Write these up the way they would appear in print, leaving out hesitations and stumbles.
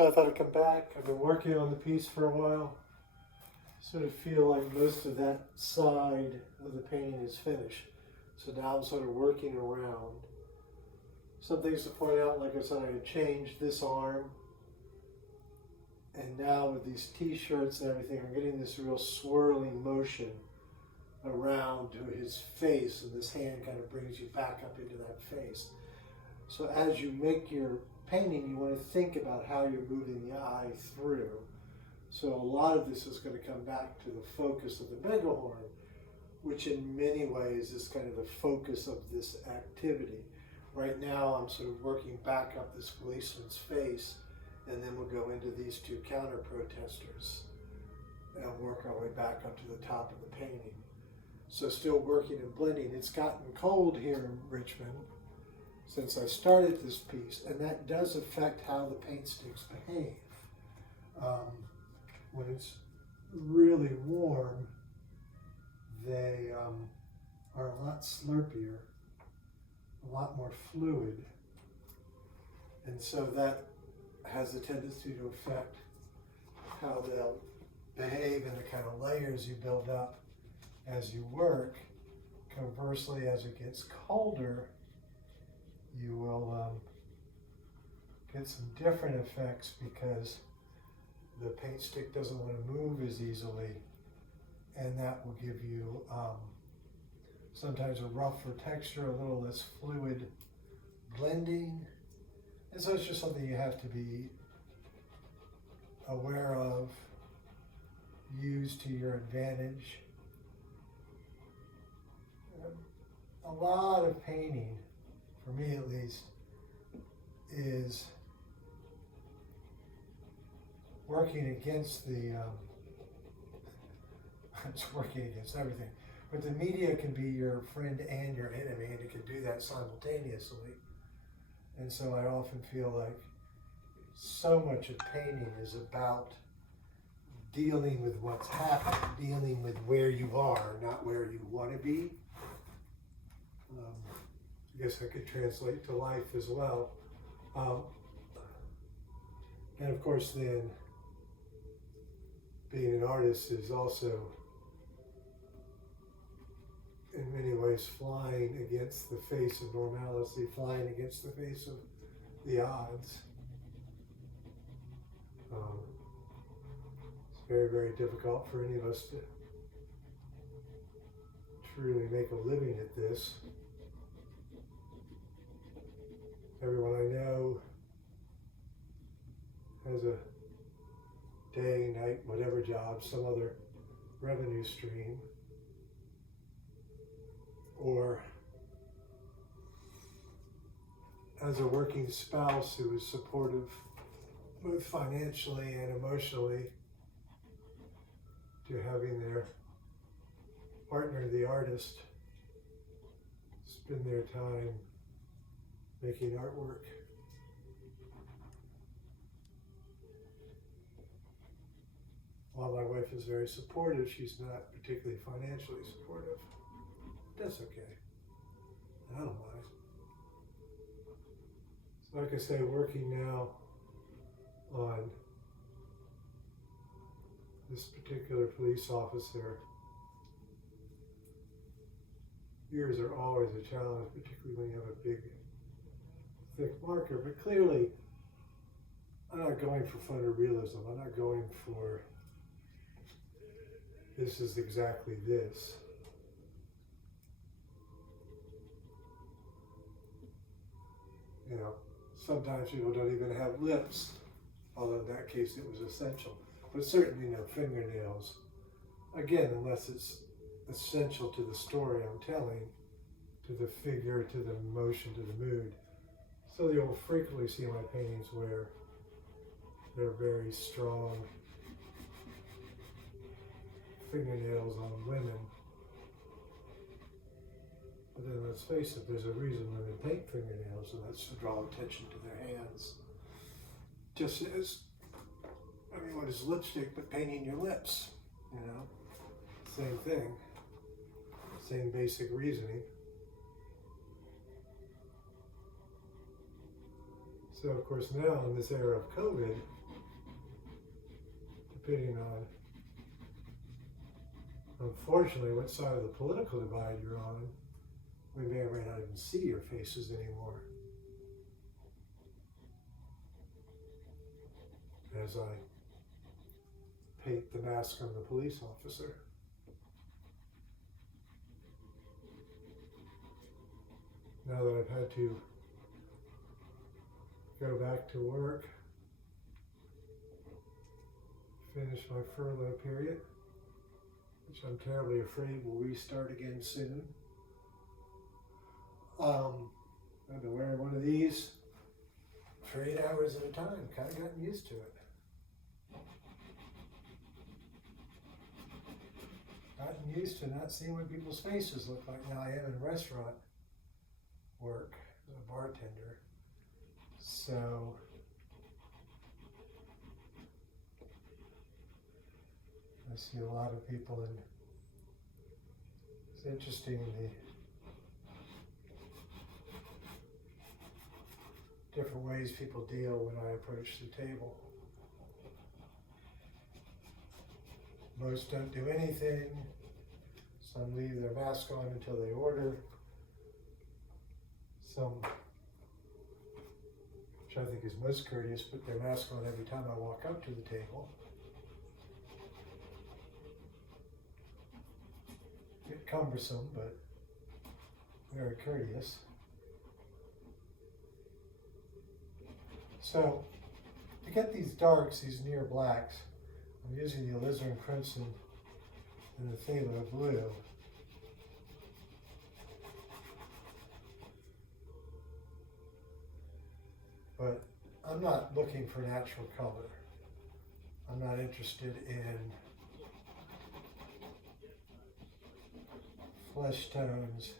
So I thought I'd come back. I've been working on the piece for a while. Sort of feel like most of that side of the painting is finished. So now I'm sort of working around. Some things to point out, like I said, I had changed this arm. And now with these t-shirts and everything, I'm getting this real swirling motion around to his face, and this hand kind of brings you back up into that face. So as you make your painting, you want to think about how you're moving the eye through. So a lot of this is going to come back to the focus of the megahorn, which in many ways is kind of the focus of this activity. Right now I'm sort of working back up this policeman's face, and then we'll go into these two counter-protesters and work our way back up to the top of the painting. So still working and blending. It's gotten cold here in Richmond since I started this piece, and that does affect how the paint sticks behave. When it's really warm, they are a lot slurpier, a lot more fluid, and so that has a tendency to affect how they'll behave and the kind of layers you build up as you work. Conversely, as it gets colder, you will get some different effects because the paint stick doesn't want to move as easily, and that will give you sometimes a rougher texture, a little less fluid blending. And so it's just something you have to be aware of, use to your advantage. A lot of painting, for me at least, is working against the, it's working against everything. But the media can be your friend and your enemy, and it can do that simultaneously. And so I often feel like so much of painting is about dealing with what's happening, dealing with where you are, not where you want to be. I guess I could translate to life as well. And of course then, being an artist is also in many ways flying against the face of normalcy, flying against the face of the odds. It's very, very difficult for any of us to truly make a living at this. Everyone I know has a day, night, whatever job, some other revenue stream, or as a working spouse who is supportive both financially and emotionally to having their partner, the artist, spend their time making artwork. While my wife is very supportive, she's not particularly financially supportive. That's okay. I don't mind. So like I say, working now on this particular police officer, ears are always a challenge, particularly when you have a big, thick marker. But clearly, I'm not going for photorealism. I'm not going for this is exactly this. You know, sometimes people don't even have lips, although in that case it was essential. But certainly no fingernails. Again, unless it's essential to the story I'm telling, to the figure, to the emotion, to the mood. So you'll frequently see my paintings where they're very strong fingernails on women. But then let's face it, there's a reason women paint fingernails, and that's to draw attention to their hands. Just as, I mean, what is lipstick but painting your lips, you know? Same thing, same basic reasoning. So of course now in this era of COVID, depending on, unfortunately, what side of the political divide you're on, we may or may not even see your faces anymore. As I paint the mask on the police officer. Now that I've had to go back to work, finish my furlough period, which I'm terribly afraid will restart again soon. I've been wearing one of these for 8 hours at a time, kind of gotten used to it. Gotten used to not seeing what people's faces look like. Now I am in restaurant work as a bartender, so I see a lot of people, and it's interesting the different ways people deal when I approach the table. Most don't do anything. Some leave their mask on until they order. Some, which I think is most courteous, put their mask on every time I walk up to the table. A bit cumbersome, but very courteous. So, to get these darks, these near blacks, I'm using the alizarin crimson and the phthalo blue. But I'm not looking for natural color. I'm not interested in flesh tones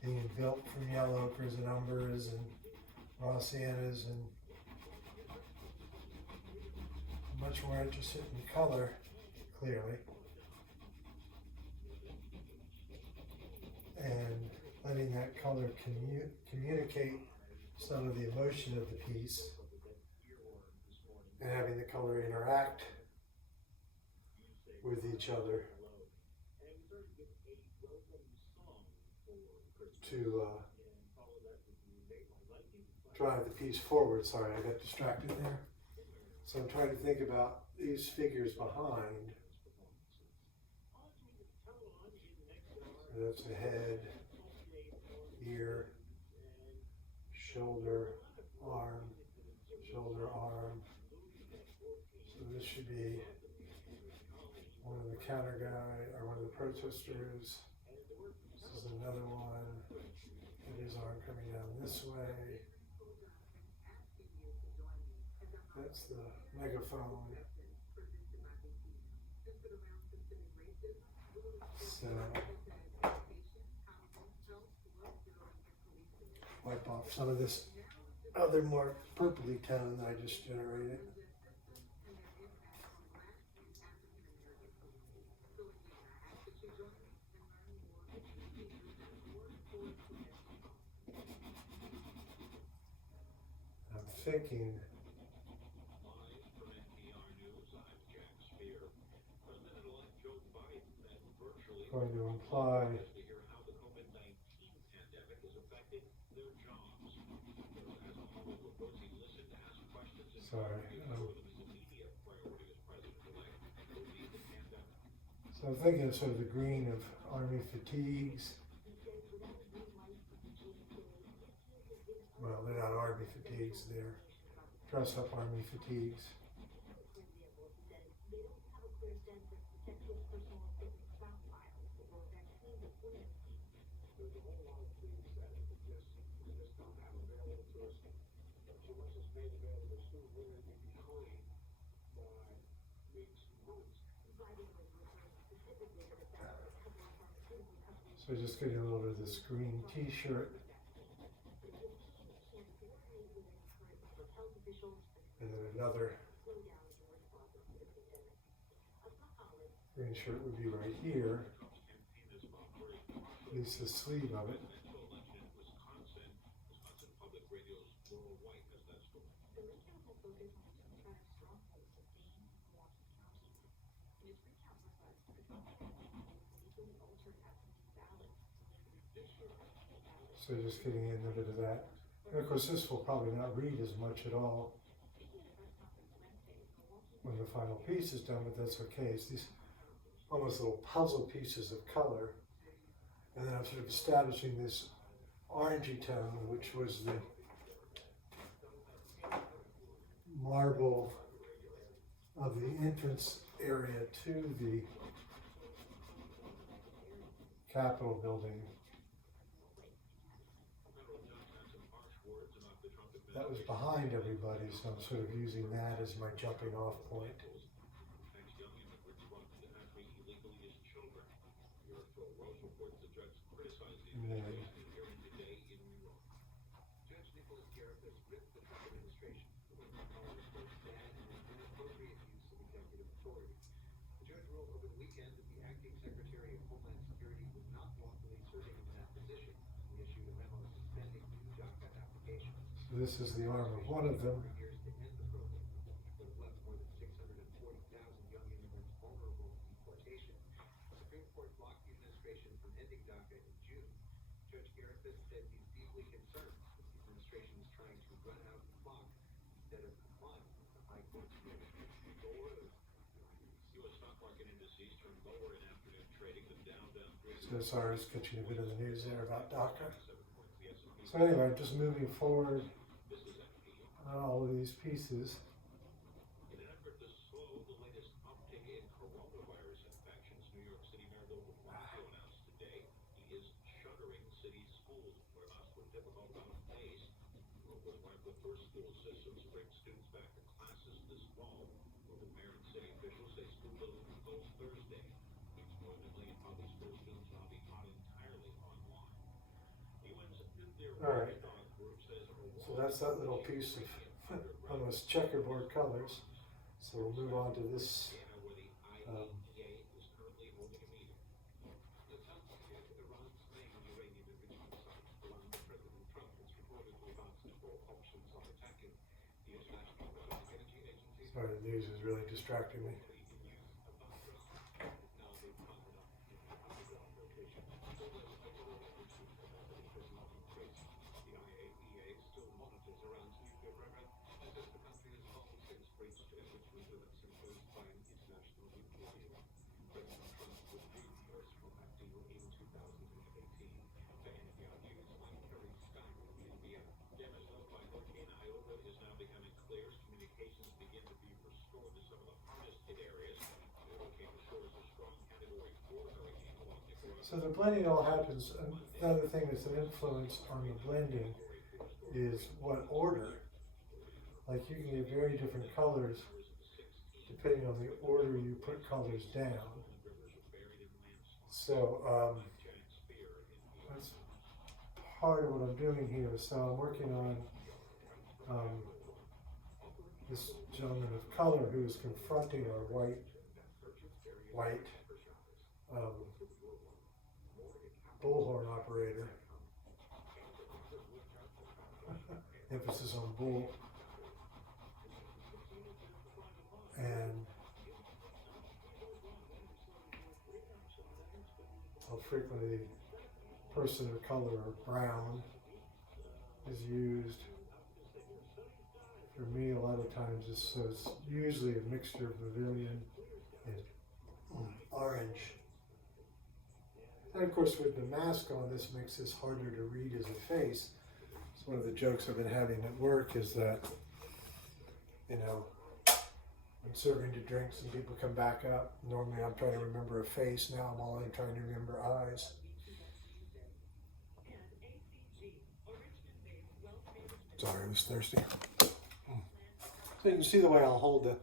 being built from yellow ochres and umbras and raw siennas, and I'm much more interested in color, clearly, and letting that color communicate some of the emotion of the piece, and having the color interact with each other to drive the piece forward. Sorry, I got distracted there. So I'm trying to think about these figures behind. So that's the head, ear, shoulder, arm. So this should be one of the counter guy, or one of the protesters. This is another one. And his arm coming down this way. That's the megaphone. So, wipe off some of this other more purpley tone that I just generated. I'm thinking going to imply so I'm thinking of sort of the green of army fatigues. Well, they're not army fatigues, they're dress-up army fatigues. So just getting a little bit of this green t-shirt. And then another green shirt would be right here, at least the sleeve of it. So just getting in a bit of that. And of course this will probably not read as much at all when the final piece is done, but that's okay. It's these almost little puzzle pieces of color. And then I'm sort of establishing this orangey tone, which was the marble of the entrance area to the Capitol building. That was behind everybody, so I'm sort of using that as my jumping off point. And then so this is the arm of one of them. So sorry, just catching a bit of the news there about DACA. So anyway, just moving forward on all of these pieces. All right, so that's that little piece of almost checkerboard colors. So we'll move on to this. Sorry, the news is really distracting me. So the blending all happens. Another thing that's an influence on the blending is what order. Like you can get very different colors depending on the order you put colors down. So that's part of what I'm doing here. So I'm working on this gentleman of color who is confronting our white bullhorn operator. Emphasis on bull. And frequently person of color or brown is used. For me, a lot of times it's usually a mixture of vermilion and orange. And of course, with the mask on, this makes this harder to read as a face. So one of the jokes I've been having at work is that, you know, I'm serving to drinks and people come back up. Normally I'm trying to remember a face. Now I'm only trying to remember eyes. Sorry, I was thirsty. So you can see the way I'll hold the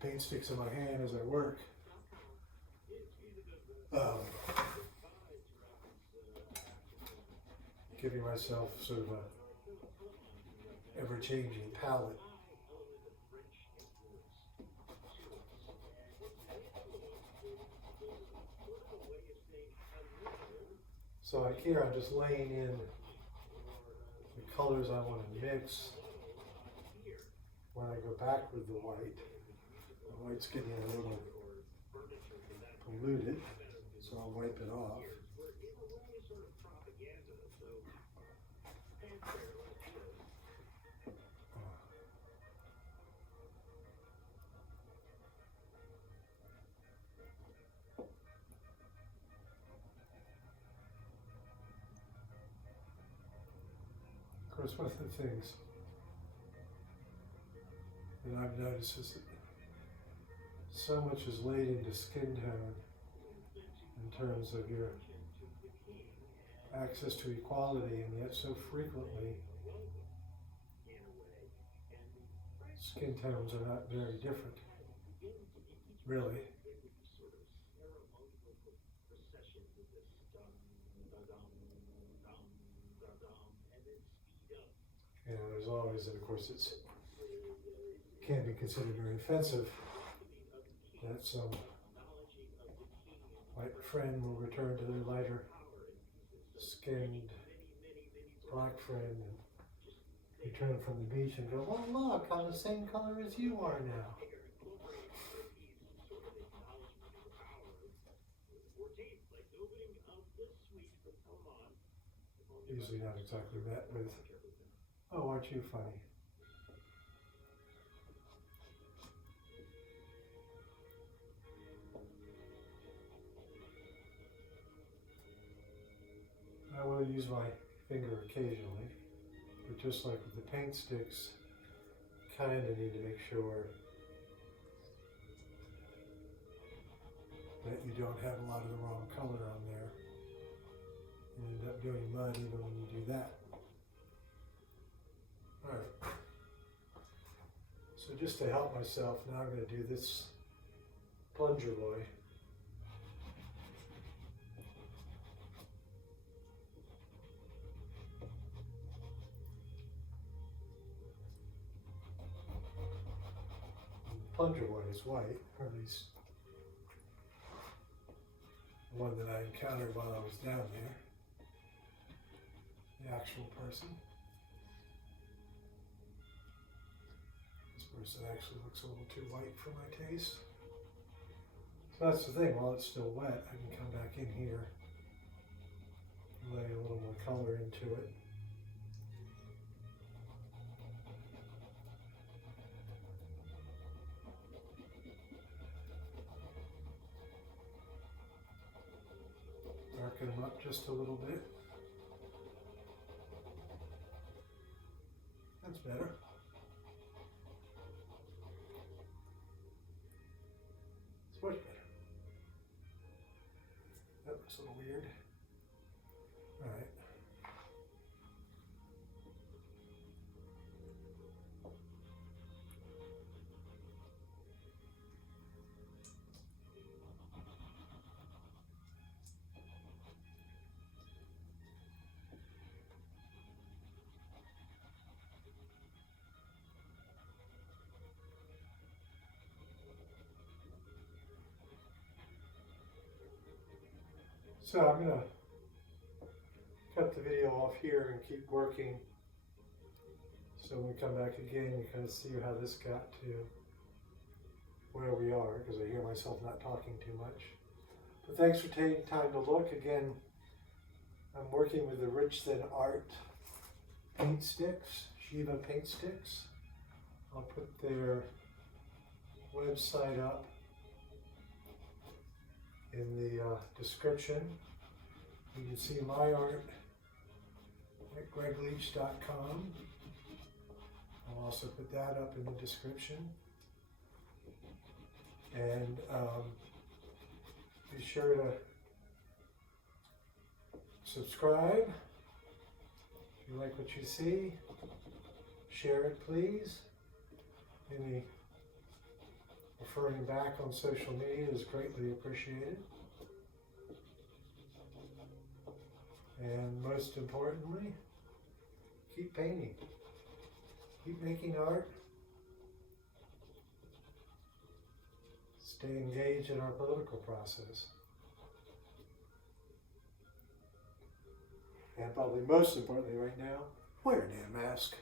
paint sticks in my hand as I work. Giving myself sort of a ever-changing palette. So like here, I'm just laying in the colors I want to mix when I go back with the white. The white's getting a little polluted, so I'll wipe it off. Of course, one of the things that I've noticed is that so much is laid into skin tone in terms of your access to equality, and yet so frequently skin tones are not very different, really. And there's always, and of course it can be considered very offensive that some white friend will return to their lighter skinned black friend and return from the beach and go, "Oh look, I'm the same color as you are now." Usually not exactly met with, "Oh, aren't you funny?" I will use my finger occasionally, but just like with the paint sticks, kind of need to make sure that you don't have a lot of the wrong color on there. You end up doing mud even when you do that. Alright, so just to help myself, now I'm going to do this plunger boy. Plunger boy is white, or at least the one that I encountered while I was down there. The actual person. This person actually looks a little too white for my taste. So that's the thing, while it's still wet, I can come back in here and lay a little more color into it. Darken them up just a little bit. That's better. It's much better. That looks a little weird. All right. So I'm going to cut the video off here and keep working. So when we come back again, you kind of see how this got to where we are, because I hear myself not talking too much. But thanks for taking time to look. Again, I'm working with the Rich Than Art Paintstiks, Shiva Paintstiks. I'll put their website up in the description. You can see my art at gregleach.com. I'll also put that up in the description. And be sure to subscribe if you like what you see. Share it, please. Any referring back on social media is greatly appreciated. And most importantly, keep painting. Keep making art. Stay engaged in our political process. And probably most importantly right now, wear a damn mask.